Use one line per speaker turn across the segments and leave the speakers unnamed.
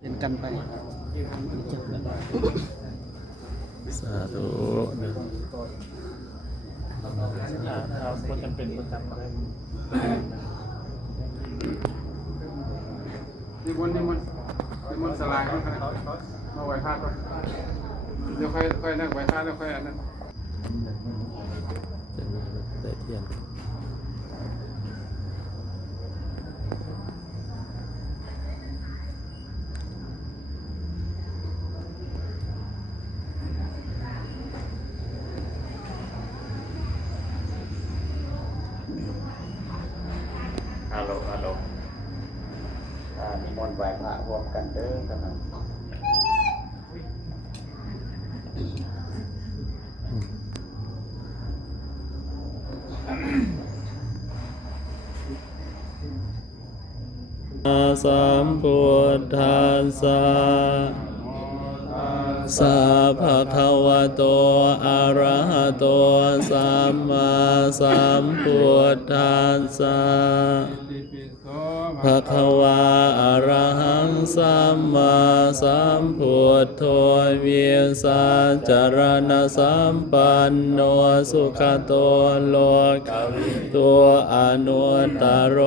เห็นกันไป
สาธุนะ
เราควรจะเป็นประจำอะไร
นิมนต์นิมนต์นิมนต์สลายก่อนครับมาไหว้พระก่อนเดี๋ยวค่อยค่อยนั่งไหว้พระแล้วค่อยอันนั้น
จะมีแต่เทียน
ลโหลฮัลโหลอ่านิมนต์ไหว้พระรวมกันเด้อกันนะ
สัมพุทธัสสะสัพพะคะวะโตอะระหะโตสัมมาสัมพุทธัสสะะคะวาอรหังสัมมาสัมพุทโธวิสัจจารณสัมปันโนสุขโตโลกตัวอนุตตรโร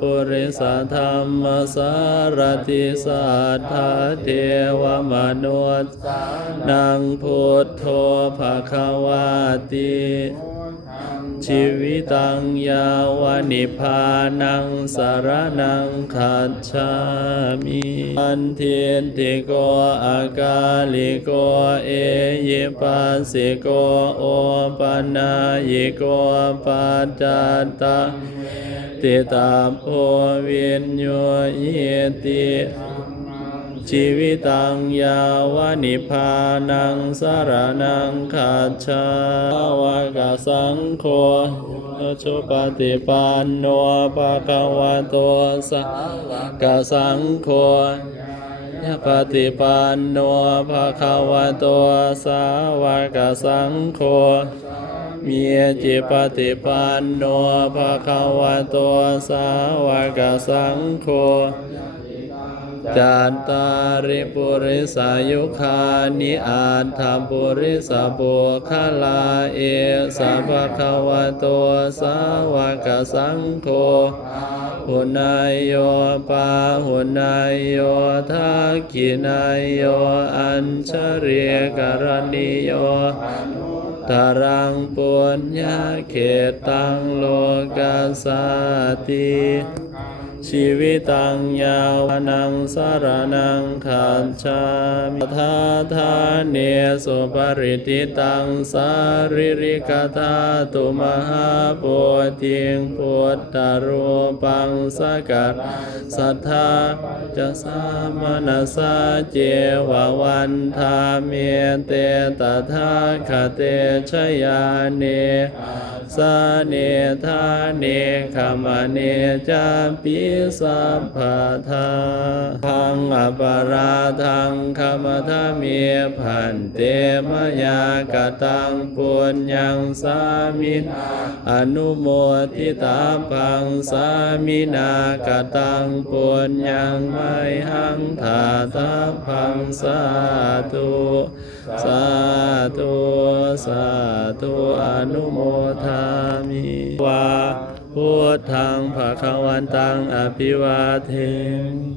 ปุริสธรรมสารติสัทธาเทวมนุษย์นังพุทโธภะคะวาติ ชีวิตังยาวานิพานังสารนังขัจฉามิอันเทียนติโกอากาลิโกเอยิปัสสิโกโอปันายิโกปัจจตตังติตาโพวินโยเยติ ชีวิตังยาวานิพานังสารนังขัจฉาวากสังโฆชุปฏิปันโนภะคะวะโตสาวกสังโฆยปฏิปันโนภะคะวะโตสาวกสังโฆมีจิปฏิปันโนภะคะวะโตสาวกสังโฆ จัตตาริปุริสายุคานิอาถาปุริสบุคลาเอสัพพะคะวะโตสาวกสังโฆหุนายโยปาหุนายโยทักขินายโยอัญชเรียกรณิโยตารังปุญญาเขตังโลกัสสติ ชีวิตังยาวนังสารนังขัจฉามิทาทาเนสุปริติตังสาริริกธาตุมหาปุติงพุทธรูปังสกัดสัทธาจะสามนัสสาเจววันธาเมเตตถาคเตชยาเนสเนธาเนขมเนจาปิสัพพะทาพังอปาราทังขมทาเมีพันเตมยากตังปุญญังสามินอนุโมทิตาพังสามินากตังปุญญังไมหังถาตาพังสาธุสาธุสาธุอนุโมทามิวา พุทธังภะคะวันตังอภิวาเทมิ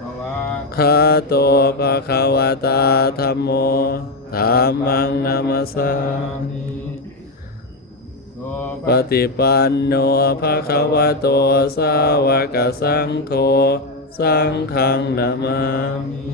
สวา
คาโตภะคะวะตาธัมโมธัมมังนามัสสามิ
โส
ปฏิปันโนภะคะวะโตสาวกสังโฆสังฆังนามามิ